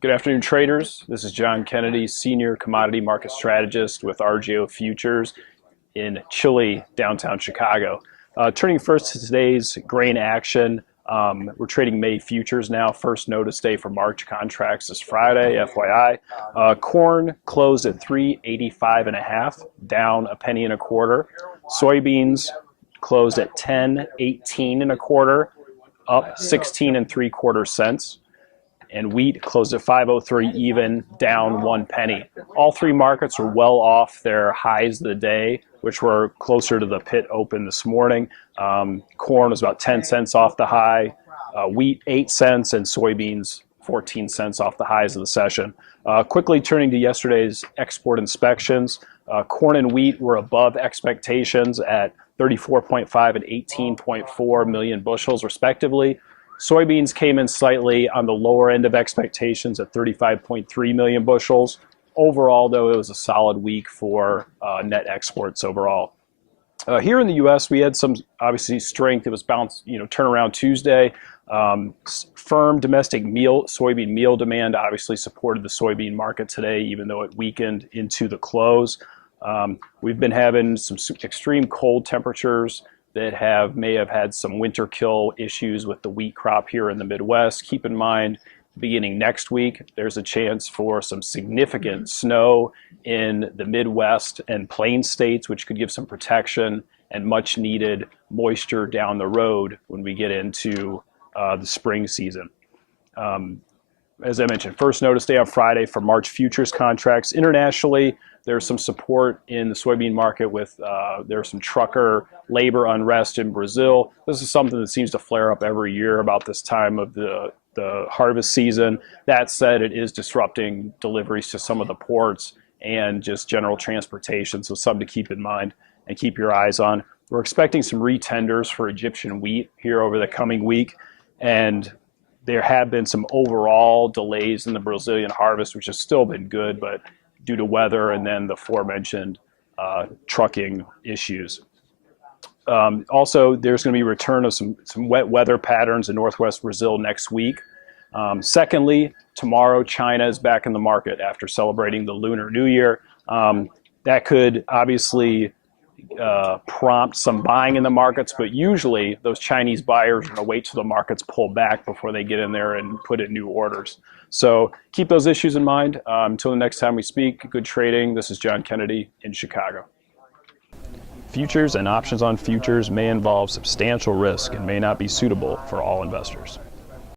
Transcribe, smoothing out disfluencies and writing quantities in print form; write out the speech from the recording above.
Good afternoon, traders. This is John Kennedy, Senior Commodity Market Strategist with RGO Futures in chilly downtown Chicago. Turning first to today's grain action, we're trading May futures now. First notice day for March contracts is Friday, FYI. Corn closed at 385.5, down a penny and a quarter. Soybeans closed at 10.18 and a quarter, up 16 and 3/4 cents. And wheat closed at 5.03 even, down 1 penny. All three markets were well off their highs of the day, which were closer to the pit open this morning. Corn was about 10 cents off the high, wheat 8 cents, and soybeans 14 cents off the highs of the session. Quickly turning to yesterday's export inspections, corn and wheat were above expectations at 34.5 and 18.4 million bushels respectively. Soybeans came in slightly on the lower end of expectations at 35.3 million bushels. Overall, though, it was a solid week for net exports overall. Here in the U.S., we had some obviously strength. It was bounced, turnaround Tuesday. Firm domestic soybean meal demand obviously supported the soybean market today, even though it weakened into the close. We've been having some extreme cold temperatures that may have had some winter kill issues with the wheat crop here in the Midwest. Keep in mind, beginning next week, there's a chance for some significant snow in the Midwest and Plain states, which could give some protection and much needed moisture down the road when we get into the spring season. As I mentioned, first notice day on Friday for March futures contracts. Internationally, there's some support in the soybean market with there's some trucker labor unrest in Brazil. This is something that seems to flare up every year about this time of the harvest season. That said, it is disrupting deliveries to some of the ports and just general transportation, so something to keep in mind and keep your eyes on. We're expecting some retenders for Egyptian wheat here over the coming week, and there have been some overall delays in the Brazilian harvest, which has still been good, but due to weather and then the aforementioned trucking issues. Also, there's going to be a return of some wet weather patterns in northwest Brazil next week. Secondly, tomorrow China is back in the market after celebrating the Lunar New Year. That could obviously prompt some buying in the markets, but usually those Chinese buyers are going to wait till the markets pull back before they get in there and put in new orders. So keep those issues in mind. Until the next time we speak, good trading. This is John Kennedy in Chicago. Futures and options on futures may involve substantial risk and may not be suitable for all investors.